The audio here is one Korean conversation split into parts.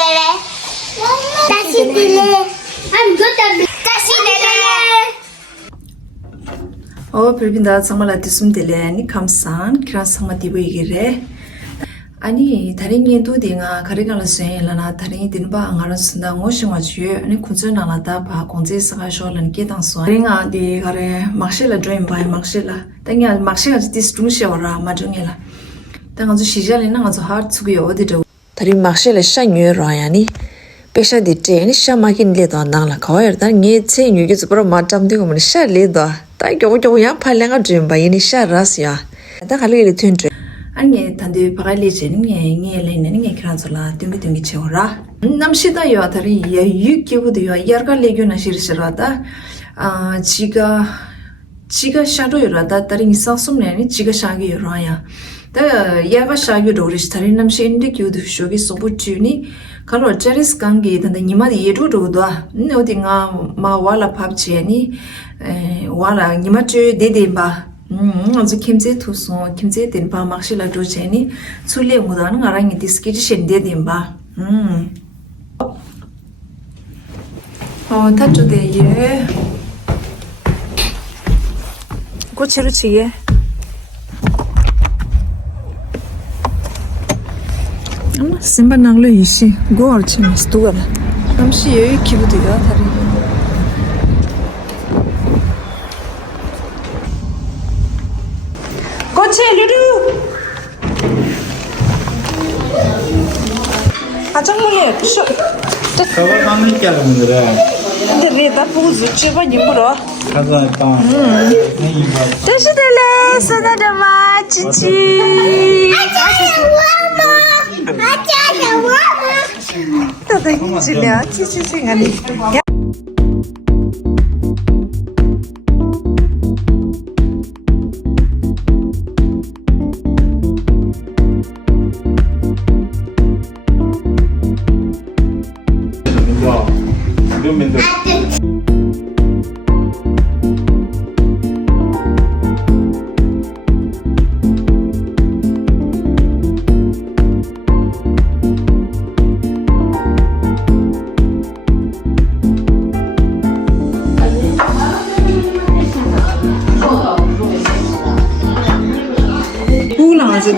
내래. 다시 내래. I'm good. 다시 내래. 별빈다 정말 뜻숨들래 니 감산 그런 상마디고 이기래 아니 다른 얘도 내가 가르가를 쇠라나 다른 딘바 안가를 쓴다 오싱와주 아니 군전나라다 바 공제사가 쇼는 게당소 내가 네 가래 막실라 드림 바이 막실라 당야 막실가 디스트루시오라 마중이라 당아주 시절에는 아주 하트고 어디도 다른 막실라 샤뉴라야니 पेशा दिटे नि शमाकिन ले दो नाला खयर दा nge che nyu ge zbro ma tam de ko sha le do ta gyo gyo ya phalenga dream ba yin sha ras ya da khali le thun an nge tan de pa le je nge le ne nge kran zola tung che ora nam shi da yo tari ya yu ge bu de yo yar ga le gyo na shir shira da 지가 샤도여라 다른 이상숨네 지가 샤기 요라야 다 야가 샤기 로리스 다른 남시 인데 교도 쇼기 소부치니 칼로 제리스 강기 단데 니마디 예루도도 어디가 마 와라 팝치니 와라 니마츠 데데바 아주 김제 투소 김제 된바 막실라 도체니 술레 무다는 아랑이 디스키지 셴데데바 타주데 예 고치를 치게 심바 나글로 이시 고얼 치미스 두가 남시 여기 기부디가 다리 고치 루루 아장물에 쇼 कवर काम नहीं क्या लग रहा है 근데 레다 보고 주치바 님으로 खासा काम नहीं बात 다시 될래 쓰다더마 치치 다다 힘질려 치치 생각이 वाह जो मिल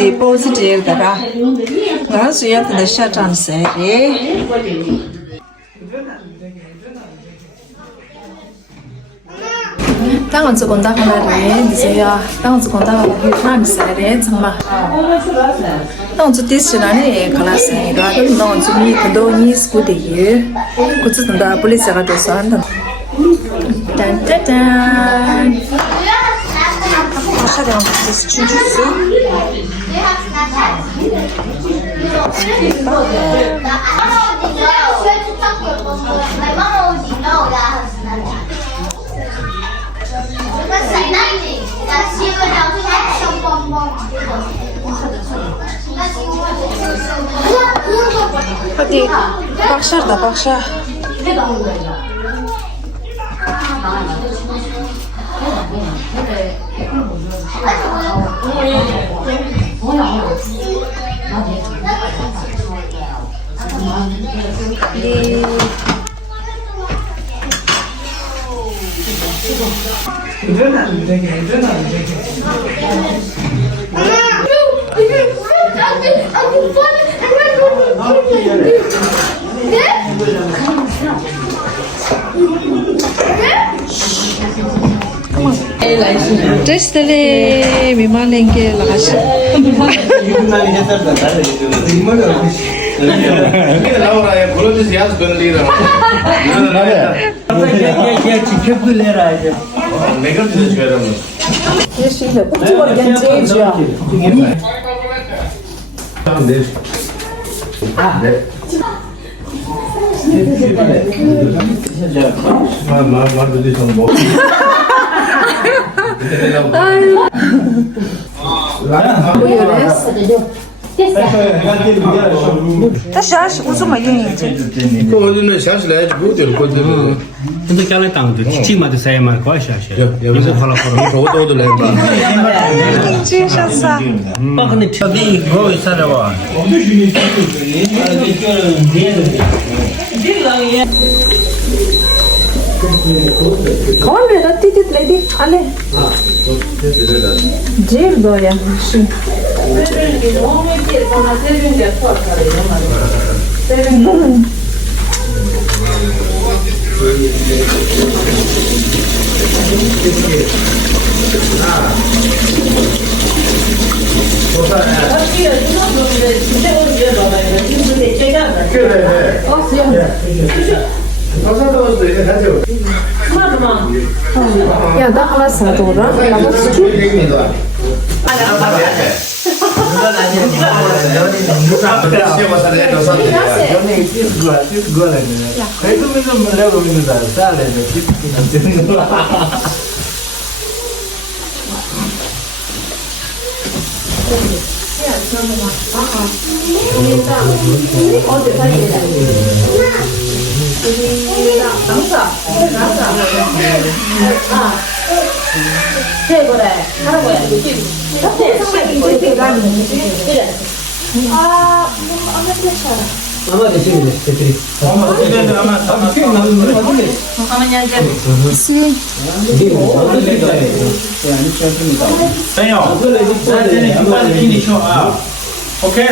디 positive 다가 나 수야 근데 샷안 세리 당은 저건다 하나래 이제야 당은 저건다 유산 세리 정말 당은 저 디스라네 클래스에가 당은 좀이 근도니 스쿠디에 고츠던다 폴리스가 도서한다 딴따단 사장 디스 추주스 어디 박샤다 박샤 테스트레 미만랭게 라가시 लाओ रहा है बोलो जिस याद बन ली रहा क्या चिकन तो ले रहा है मेकअप से कर रहा हूँ ये शील है कुछ और गंजेज या मार दे संभव 다시 하시 무슨 말이야? 그거는 샤슬에 부들 거든. 근데 깔에 땅도 치마도 사야만 거야 샤샤. 이거 하나 걸어. 저도 렌다. 진짜사. 근데 저기 거 있어라. कौन रे रत्ती तित लेडी आले जेल दो या शी 야, 나 하나 사더라. 나도 시키. 오케이?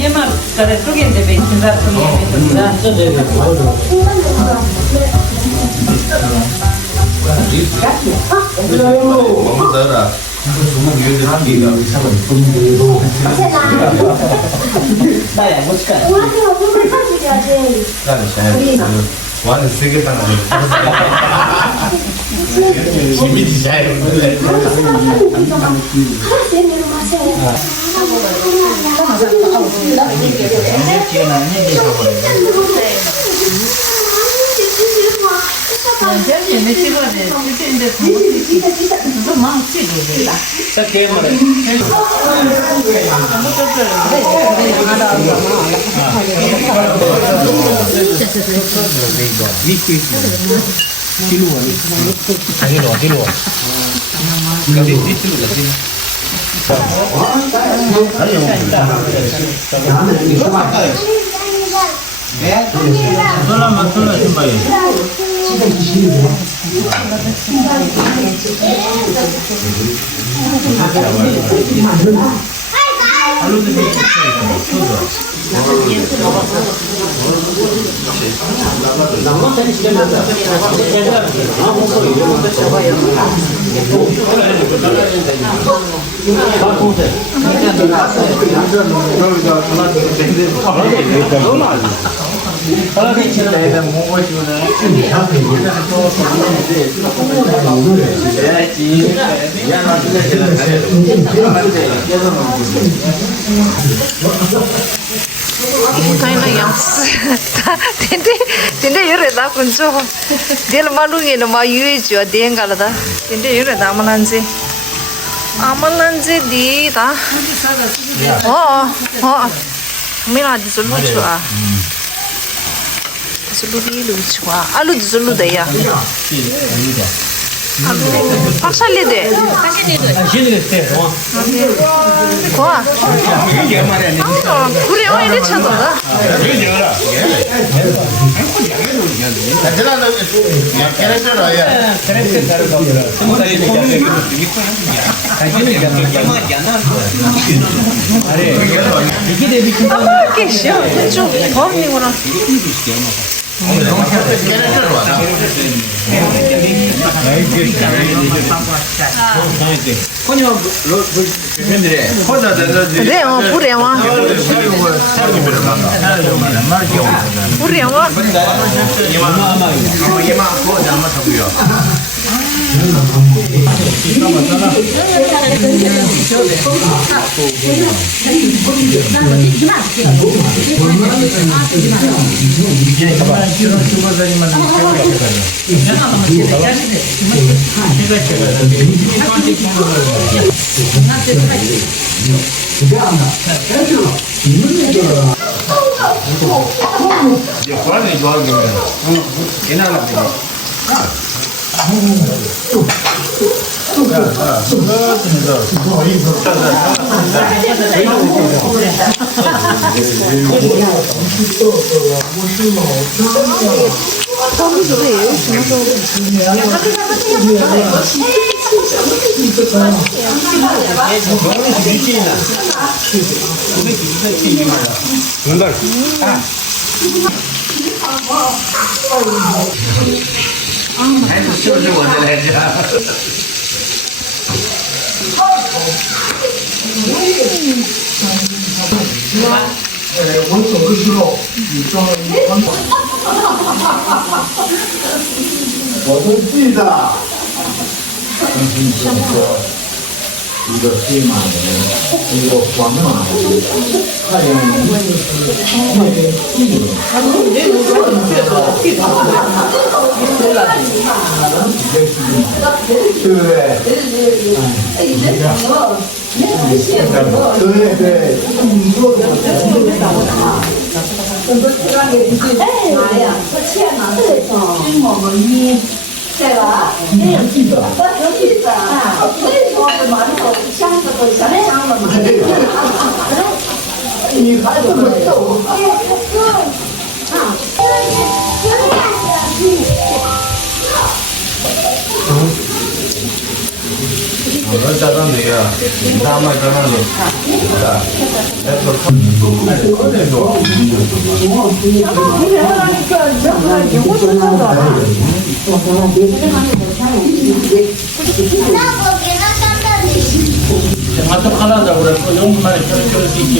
Llama para tu gente de pensar con Vamos a dar. 와는 세게 당하네. 재밌지 잘. Kaina yangs. Tende yore da kunjo. Del malungi no ma yue jo dengal da. Tende yore da amalanji. Amalanji di da. Oh. Mina di zulu chua. Zulu di lu chua. Alu di zulu da ya. 박살내대. Şimdi göster. 와. 그래, 이래 찾아가. 괜찮아, 캐릭터로 해. 계셔. 좀 범이구나. 캐릭터로 와. 혼자 되는지. 그래, 불에 와. 불에 와. 이만 그거 잘못 하고요. 이제 고라니 좋아하면 괜찮아. 짜장면이야. 다음에 짜장면. 자, 맛도 하나다 그래. 또 영만에 저렇게 있지.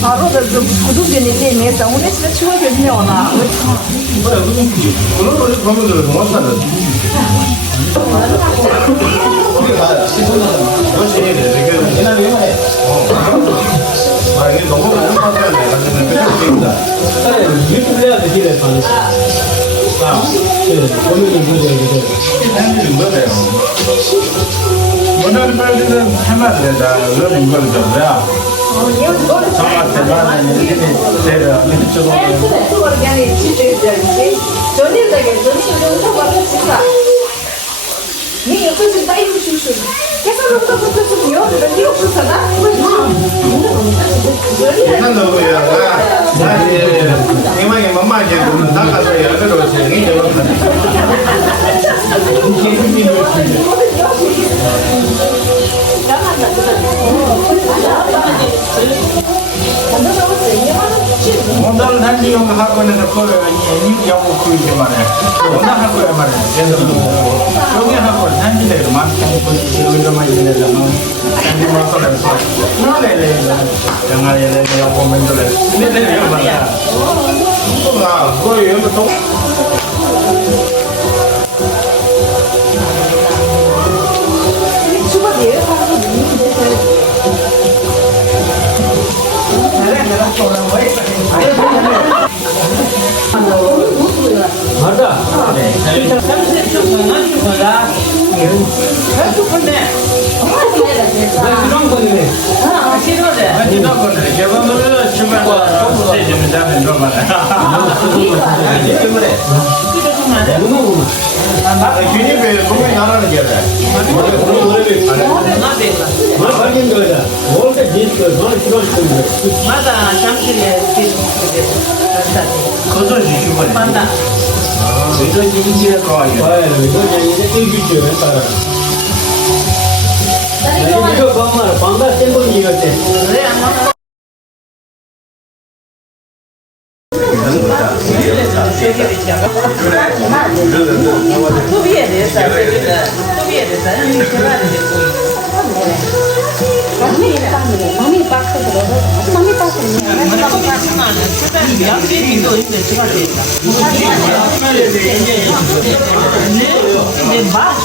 바로들 좀 구두변이 내면서 오늘 진짜 추워졌네 오늘. 오늘 가면은 동화사는 아 이게 너무 깜깜해 가지고 그냥 찍는다. 유튜브에야 되게 많이. 아, 오늘은 이거네요. 오늘 빨리는 하면 되다. 이거는 이걸 줘야. 정말 대단한 일이 되려. 난 너고요. 나 이제 이만이 엄마한테 보면 나가서 여기로 생이 되고 안 온달 단지용 학원에서 그걸 이 영어 그이지 말해. 온달 학원에 말해. 그래서 여기 학원 단지대로 많고 그거 많이 되잖아. 단지 모서에서 나래래 장아래래 영어 맨들래. 내내 영어 말이야. 아, 그거 여기 또 맞아. 그런 거네. 지난 거는 개발을 주면서 세금 자는 거 말이야. 균입에 분명히 나라는 게 돼. 뭘 밝힌 거야? 뭘 지금 뭘 싫어하는 맞아, 잠실에 그것도 주시고. 만나. 이거 인지를 좋아해. 거야? 이거 이제 일주일에 따라. 이거 정말 방가 센분 이거지. 왜안 나와? 소비에 대해서 소비에 대해서 개발이 됐고. Mami pasa de los Mami pasa de 양배기도 있는데 제가 됐다. 근데 맛이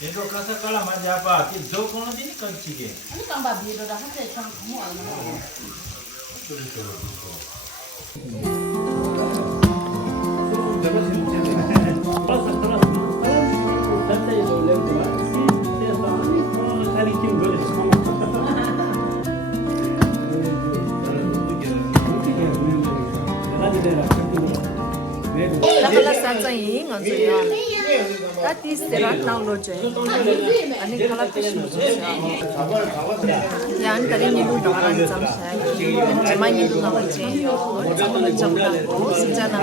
이거 가서 깔아 맞지 아빠. 저 거는 되니까 지게. Nakala sa tsayin ngon zo ya. Ta ti sera naw lo je. Ani kala ti shu zo ya. Yan kari ni lu dawara jam sa. Jama ni lu naw je. Jam la jam la ko sinja na.